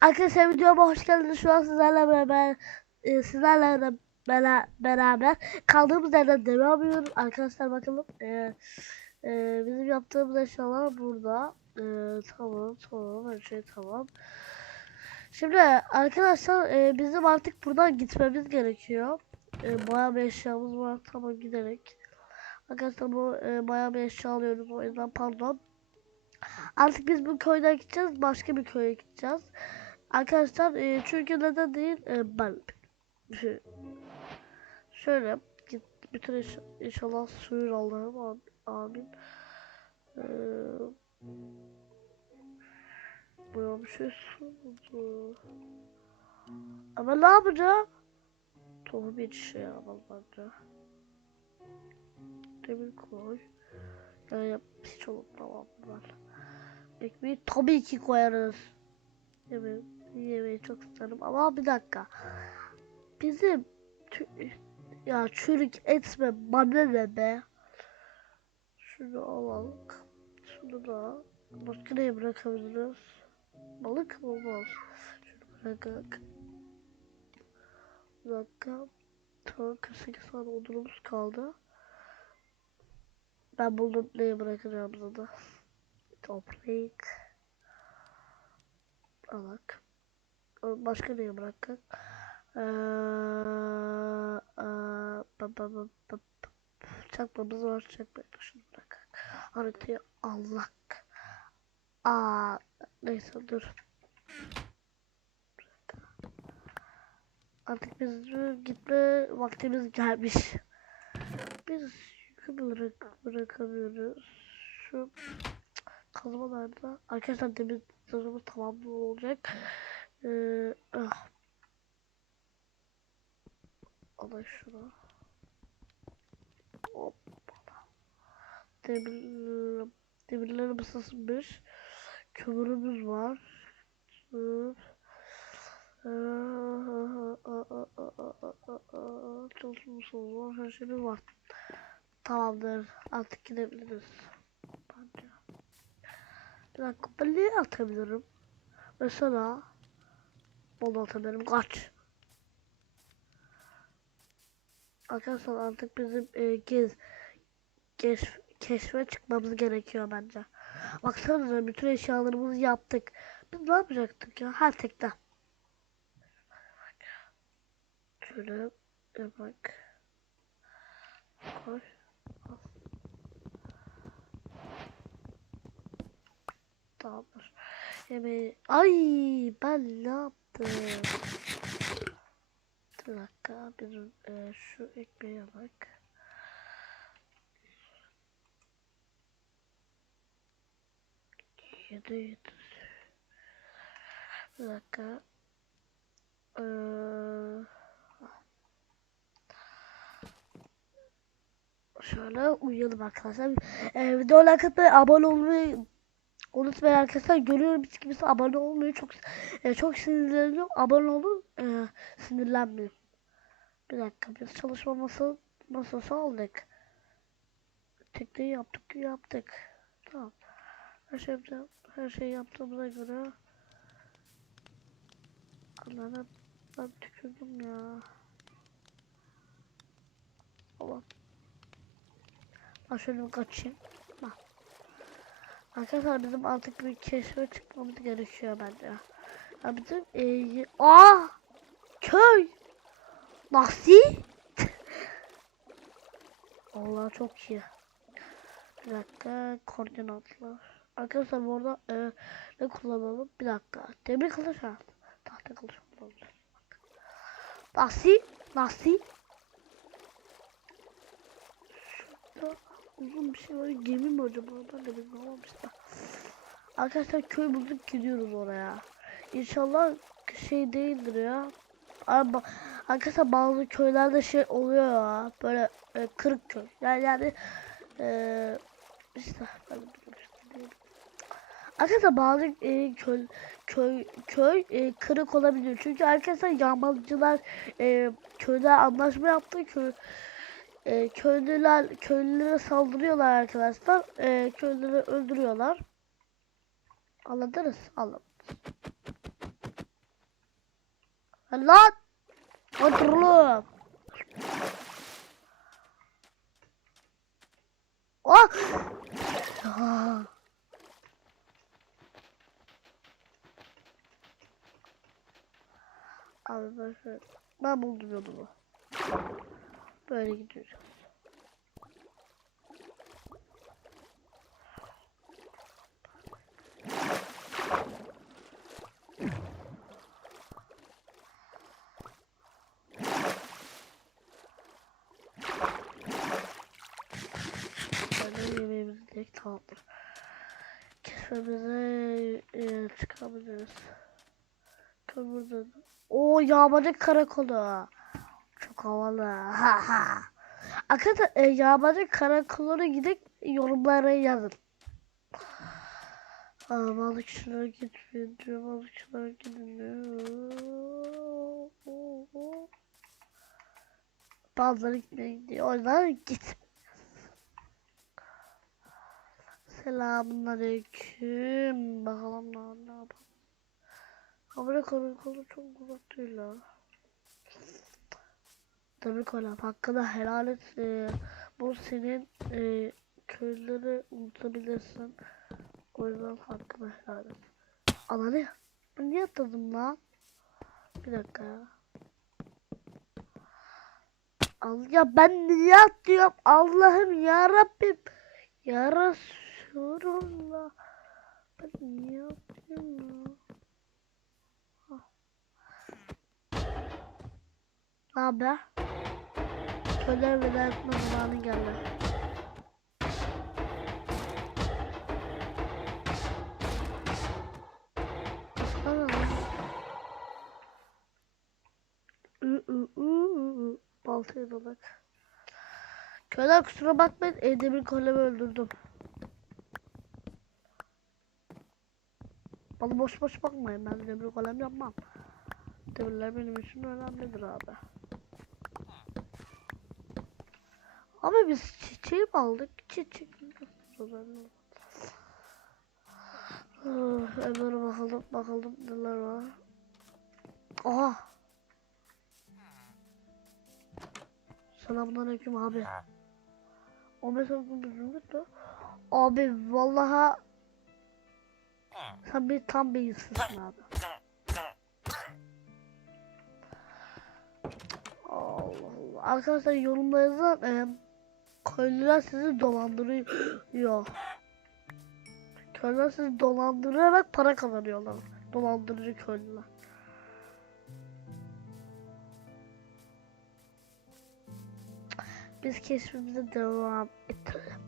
Arkadaşlar videoma hoş geldiniz. Şu an sizlerle beraber e, sizlerle bera- beraber kaldığımız yerden devam ediyoruz. Arkadaşlar bakalım. E, e, bizim yaptığımız eşyalar burada. E, tamam tamam her şey tamam. Şimdi arkadaşlar e, bizim artık buradan gitmemiz gerekiyor. E, bayağı bir eşyamız var. Tamam giderek. Arkadaşlar bu e, bayağı bir eşya alıyoruz. O yüzden pardon. Artık biz bu köyden gideceğiz. Başka bir köye gideceğiz. Arkadaşlar e, çünkü neden değil e, ben şu- şöyle git bütün iş, inşallah suyun Allah'ım am- amin. E, bu bir şey sundu. Ama ne yapacağım? Tohum yetişiyor şey yapalım bence. Demir koy. Yani hiç olur tamam ben. Ekmeği tabii ki koyarız. Yemeği, yemeği çok isterim ama bir dakika. Bizim ya çürük etme bana ne be. Şunu alalım. Şunu da başka neye bırakabiliriz? Balık olmaz. Şunu bırakalım. Bir dakika. Tamam 48 tane odunumuz kaldı. Ben buldum neye bırakacağımızı da. Toprak. Alak. Başka neye bırakak? Ee, ba- Çakmamız var. Çakmayı şunu bırakak. Haritayı allak. Aa, neyse dur. Artık biz gitme vaktimiz gelmiş. Biz yükü bırak bırakamıyoruz. Şu kazmalarda arkadaşlar demir zırhımız tamamlı olacak. Ee, ah. Alın şunu. Hoppala. Demir, demirlerimiz ısınmış. Kömürümüz var. Kömür. Çalışmışsınız var. Her şeyimiz var. Tamamdır. Artık gidebiliriz. Bence. Bir dakika ben ne atabilirim? Mesela bol atabilirim. Kaç? Arkadaşlar artık bizim e, gez, keşf, keşfe çıkmamız gerekiyor bence. Baksanıza bütün eşyalarımızı yaptık. Biz ne yapacaktık ya? Her tekte. Şöyle bak. Koy. Tamamdır. Yemeği... Ay ben ne yaptım? Bir dakika. Bir, e, şu ekmeğe bak. Yedi yedi. Bir dakika. Ee, şöyle uyuyalım arkadaşlar. Ee, video like atmayı, abone olmayı unutmayın arkadaşlar. Görüyorum hiç kimse abone olmuyor. Çok e, çok sinirleniyor. Abone olun. E, sinirlenmeyin. Bir dakika biz çalışma masa, masası aldık. Tekneyi yaptık yaptık. Tamam. Her şey her şeyi yaptığımıza göre Allah'ım ben tükürdüm ya. Allah. Ben şöyle kaçayım. Arkadaşlar bizim artık bir keşfe çıkmamız gerekiyor bence. Ya bizim ee, aa köy nasıl? Allah çok iyi. Bir dakika koordinatlar. Arkadaşlar bu arada e, ne kullanalım? Bir dakika. Demir kılıç ha. Tahta kılıç kullanalım. Nasıl? Nasıl? Şurada uzun bir şey var. Gemi mi acaba? Ben de bilmiyorum işte. Arkadaşlar köy bulduk gidiyoruz oraya. İnşallah şey değildir ya. Ama arkadaşlar bazı köylerde şey oluyor ya. Böyle e, kırık köy. Yani yani e, işte ben. Arkadaşlar bazı e, köy köy köy e, kırık olabiliyor. Çünkü arkadaşlar yağmalcılar e, köyde anlaşma yaptı. Köy e, köylüler köylülere saldırıyorlar arkadaşlar. E, köylüleri öldürüyorlar. Anladınız? Anladım. Lan! Oturulur. Oh! Ah. Abi ben şöyle, ben buldum yolumu. Böyle gidiyoruz. Yemeğimizi direkt tamamdır. Kesmemize e, çıkabiliriz. Kömürden. O yağmacı karakolu. Çok havalı. Ha ha. Arkadaşlar e, yağmacı gidip yorumlara yazın. Aa, balıkçılara gitmeyin diyor. Balıkçılara gidin diyor. Bazıları gitmeyin diyor. O yüzden git. Selamun aleyküm. Bakalım ne, yapalım. Habire karakolu çok uzak değil ha. Tabii kolam hakkında helal et. Ee, bu senin e, köylüleri unutabilirsin. O yüzden hakkını helal et. Ananı ben niye atladım lan? Bir dakika ya. Al ya ben niye atlıyorum? Allah'ım ya Rabbim. Ya. Ben niye atlıyorum ya? Ne haber? Köyler veda etme zamanı geldi. Baltaya dalak. Köyler kusura bakmayın. Edemir kolemi öldürdüm. Bana boş boş bakmayın. Ben demir kolem yapmam. Demirler benim için önemlidir abi. Ama biz çiçeği mi aldık? Çiçek mi? Hemen bakalım bakalım neler var. Aha. Selamünaleyküm abi. O mesela bu bizim de. Abi vallaha sen bir tam bir insansın abi. Allah Allah. Arkadaşlar yorumlarınızda e, köylüler sizi dolandırıyor. Köylüler sizi dolandırarak para kazanıyorlar. Dolandırıcı köylüler. Biz keşfimize devam edelim.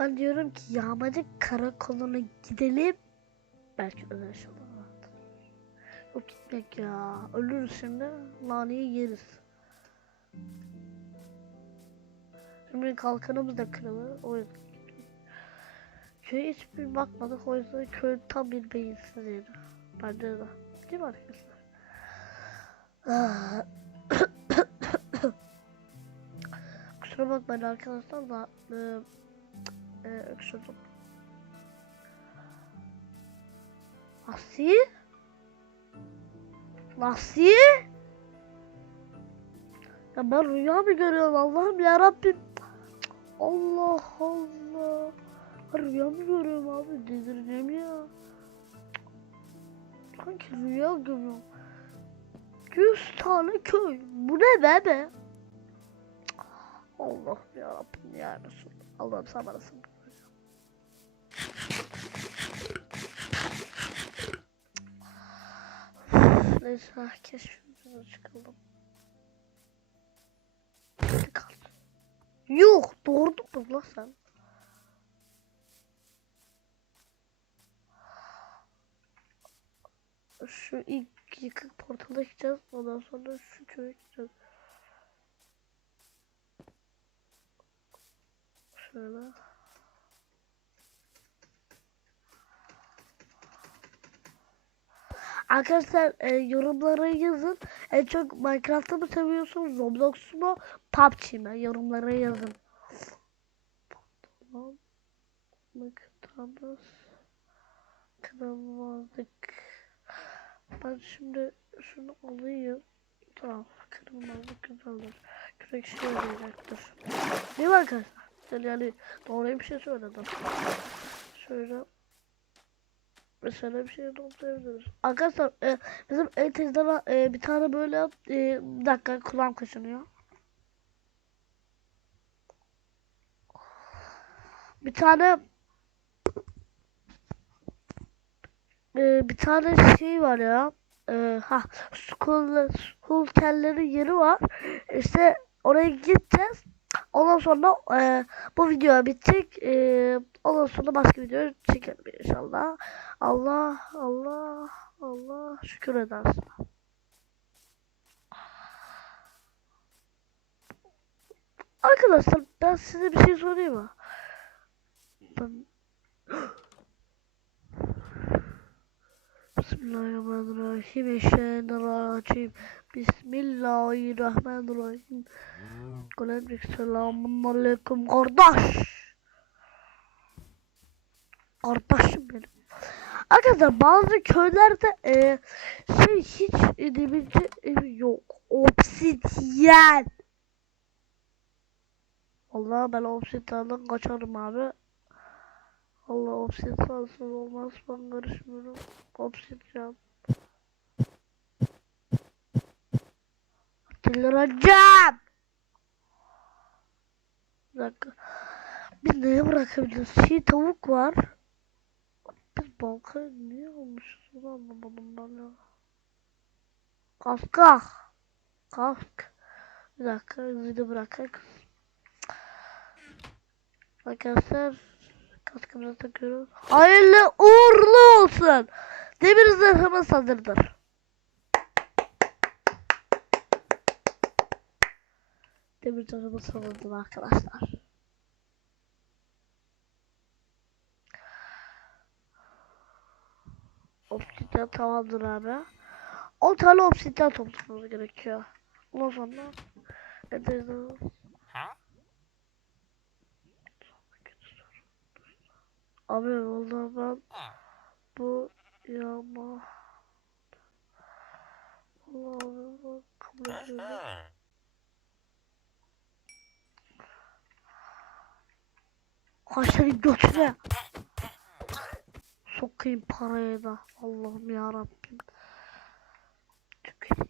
Ben diyorum ki yağmacı karakoluna gidelim. Belki özel Yok gitmek ya. Ölürüz şimdi. Naneyi yeriz. Şimdi kalkanımız da kırılır. O yüzden. Köye hiçbir bakmadık. O yüzden köy tam bir beyinsiz yeri. Bence de. Değil mi arkadaşlar? Ah. Kusura bakmayın arkadaşlar da e, e, öksürdüm. Asi? Nasi? Ya ben rüya mı görüyorum Allah'ım ya Rabbim. Allah Allah. Ben rüya mı görüyorum abi delireceğim ya. Sanki rüya görüyorum. 100 tane köy. Bu ne be be? Allah ya Rabbim ya Resul. Allah'ım sen bana Neyse ah, keşfimize çıkalım. Yok doğru mu lan sen? Şu ilk yıkık portala gideceğiz. Ondan sonra şu köye gideceğiz. Şöyle. Arkadaşlar e, yorumlara yazın. En çok Minecraft'ı mı seviyorsunuz? Roblox'u mu? PUBG mi? Yorumlara yazın. Mıknatıs. Kırılmazlık. Ben şimdi şunu alayım. Tamam. Kırılmazlık güzeldir. Kürek şey olacaktır. Değil mi arkadaşlar? Yani doğru bir şey söyledim. Şöyle mesela bir şey toplayabiliriz. Arkadaşlar e, bizim el teyzeden e, bir tane böyle e, bir dakika kulağım kaşınıyor. Bir tane e, bir tane şey var ya. E, ha school, school telleri yeri var. İşte oraya gideceğiz. Ondan sonra e, bu video bitecek. E, ondan sonra başka video çekelim inşallah. Allah Allah Allah şükür edersin. Arkadaşlar ben size bir şey sorayım mı? Ben... Bismillahirrahmanirrahim. Eşhedü'l-Racim. Bismillahirrahmanirrahim. Aleyküm selamun aleyküm kardeş. Kardeşim benim. Arkadaşlar bazı köylerde e, şey hiç demirci evi yok. Obsidyen. Allah ben obsidyandan kaçarım abi. Allah obsidyansız olmaz ben karışmıyorum. Obsidyan. Delireceğim. Bir dakika. Biz neye bırakabiliriz? Şey tavuk var. Biz bankaya niye almışız onu anlamadım ben ya. Kalk kalk. Kalk. Bir dakika hızlı bırakak. Arkadaşlar kaskımızı takıyoruz. Hayırlı uğurlu olsun. Demir zırhımız hazırdır. Demir zırhımız hazırdır arkadaşlar. Obsidyen tamamdır abi. 10 tane obsidyen toplamamız gerekiyor. Ondan sonra ederiz. Abi vallahi ben bu yağma Vallahi ben kabul ediyorum. Kaşları götüre. Sokayım parayı da. Allah'ım ya Rabbim. Tüküreyim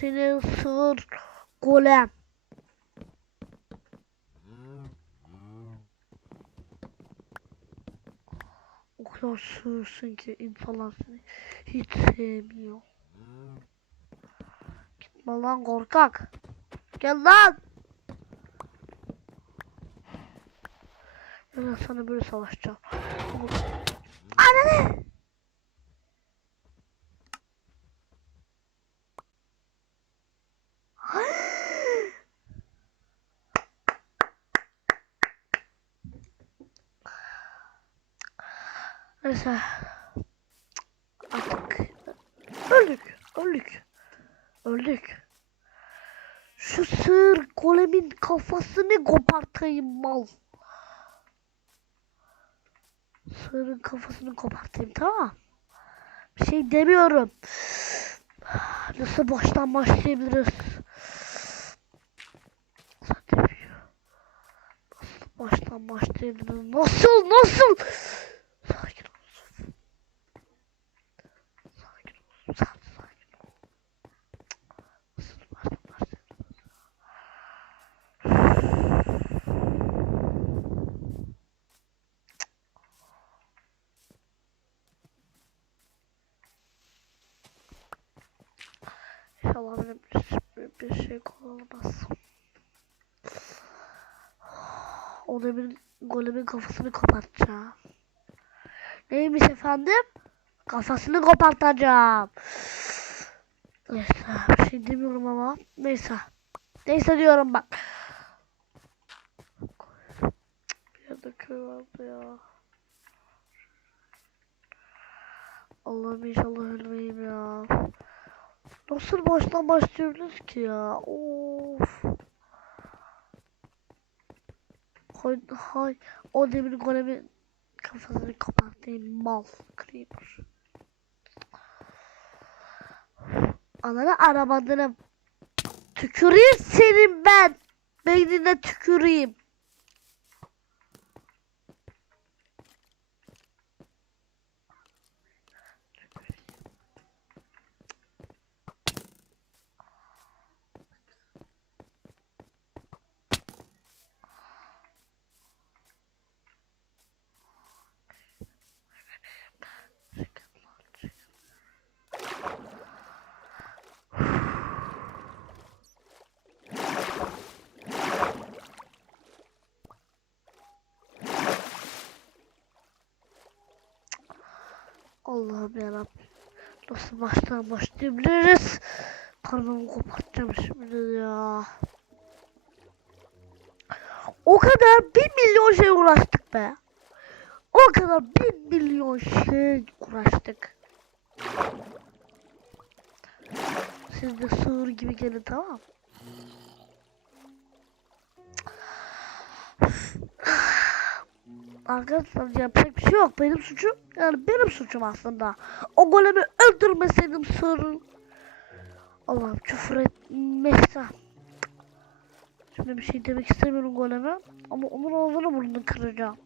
seni sığır golem. O kadar sığırsın ki insanlar seni hiç sevmiyor. Gitme lan korkak. Gel lan. Ben sana böyle savaşacağım. Ananı! Neyse. Artık öldük. Öldük. Öldük. Şu sığır golemin kafasını kopartayım mal. Sığırın kafasını kopartayım tamam. Bir şey demiyorum. Nasıl baştan başlayabiliriz? Nasıl baştan başlayabiliriz? Nasıl nasıl? Sakin ol. Sakin ol. Sakin, sakin ol. Nasıl baştan başlayabiliriz? İnşallah benim bir, bir şey olmaz. O demin golemin kafasını kopartacağım. Neymiş efendim? Kafasını kopartacağım. Neyse bir şey demiyorum ama. Neyse. Neyse diyorum bak. Bir yerde köy vardı ya. Allah'ım inşallah ölmeyeyim ya. Nasıl baştan başlıyoruz ki ya? Of. Hay, hay. O demir golemi kafasını kapattığım mal. Creeper. Ananı aramadığına tüküreyim senin ben. Beynine tüküreyim. Allah'ım yarabbim. Nasıl baştan başlayabiliriz? Karnımı kopartacağım şimdi ya. O kadar bir milyon şey uğraştık be. O kadar bir milyon şey uğraştık. Siz de sığır gibi gelin tamam mı? Arkadaşlar yapacak bir şey yok. Benim suçum. Yani benim suçum aslında. O golemi öldürmeseydim sığırın. Allah'ım küfür etmezsem. Şimdi bir şey demek istemiyorum goleme. Ama onun ağzını burnunu kıracağım.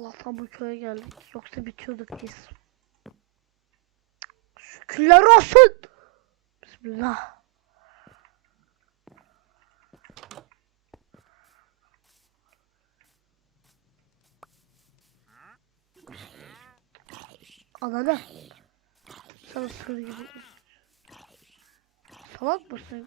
Allah'tan bu köye geldik. Yoksa bitiyorduk biz. Şükürler olsun. Bismillah. Ananı. Sana sığır gibi. Salak mısın?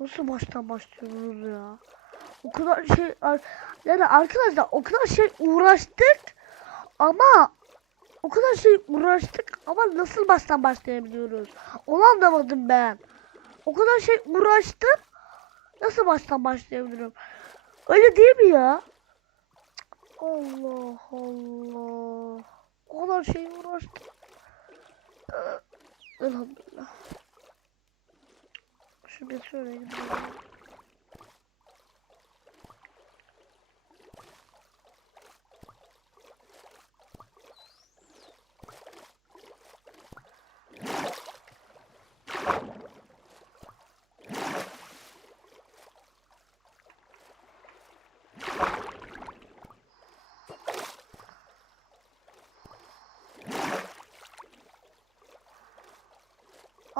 Nasıl baştan başlıyoruz ya? O kadar şey yani arkadaşlar o kadar şey uğraştık ama o kadar şey uğraştık ama nasıl baştan başlayabiliyoruz? Onu anlamadım ben. O kadar şey uğraştım. Nasıl baştan başlayabilirim? Öyle değil mi ya? Allah Allah. O kadar şey uğraştım. Elhamdülillah. Şu bir şöyle gidelim.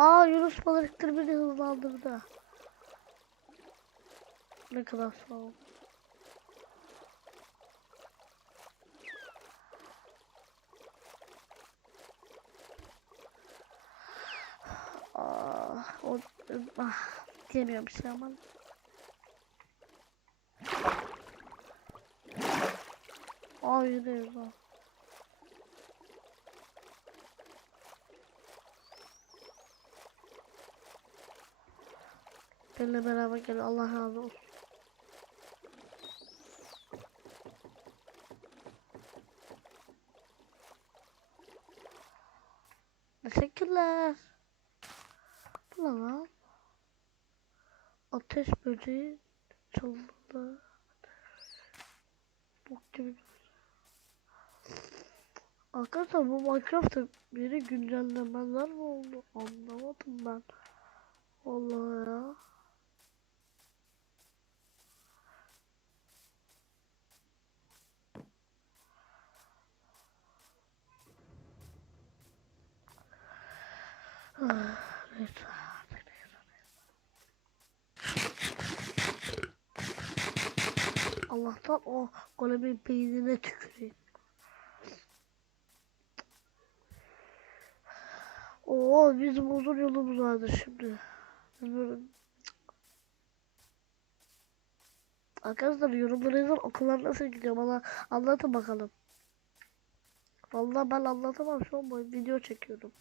Aa Yunus balıktır beni hızlandırdı. Ne kadar ol. Aa, o, ah, diyemiyorum bir şey ama. Aa yürüyoruz ha. Benimle beraber gel Allah razı olsun. Teşekkürler. Bu ne lan? Ateş böceği çaldı. Bok gibi. Arkadaşlar bu Minecraft'ta yeni güncellemeler mi oldu? Anlamadım ben. Vallahi ya. Ah, neyse artık neyse, neyse. Allah'tan o golemin beynine tüküreyim. Oo bizim uzun yolumuz vardır şimdi. Arkadaşlar yorumları yazın okullar nasıl gidiyor bana anlatın bakalım. Vallahi ben anlatamam şu an video çekiyorum.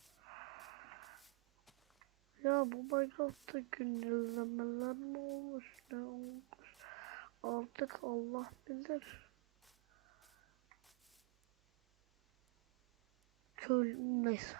Ya bu Minecraft'ta güncellemeler mi olmuş ne olmuş artık Allah bilir. Köy neyse.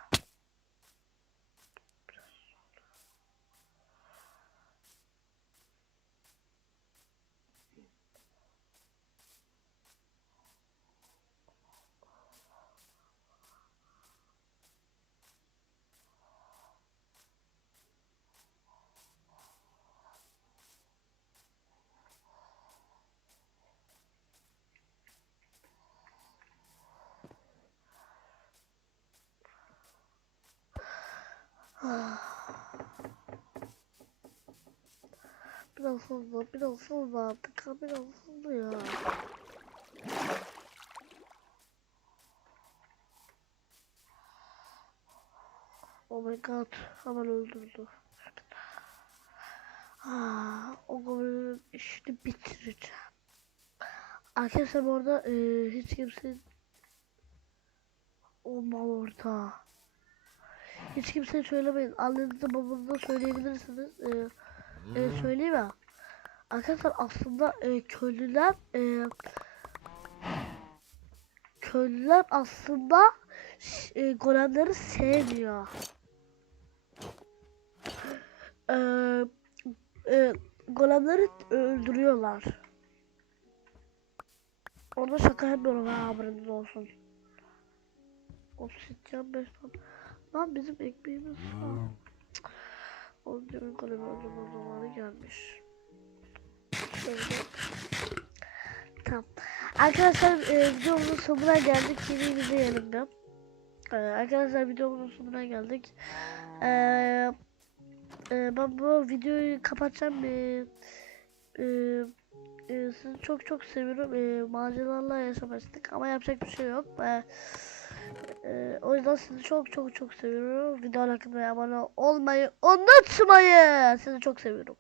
Biraz hızlı, biraz hızlı artık. Biraz hızlı ya. Oh my god, hemen öldürdü. Ah, o golemin işini bitireceğim. Arkadaşlar bu arada e, hiç kimse olmalı orada. Hiç kimseye söylemeyin. Annenize babanıza söyleyebilirsiniz. E, e, söyleyeyim mi? Arkadaşlar aslında e, köylüler e, köylüler aslında e, golemleri sevmiyor. E, e, golemleri öldürüyorlar. Orada şaka yapmıyorum ha haberiniz olsun. Obsidyen 5 tane. Lan bizim ekmeğimiz var. O demir golemi öldürme zamanı gelmiş. Şöyle. Tamam. Arkadaşlar e, videomuzun sonuna geldik. Yeni bir yanımda. E, arkadaşlar videomuzun sonuna geldik. E, e, ben bu videoyu kapatacağım. E, e, e, sizi çok çok seviyorum. E, maceralarla yaşamıştık ama yapacak bir şey yok. E, e, o yüzden sizi çok çok çok seviyorum. Video hakkında abone olmayı unutmayın. Sizi çok seviyorum.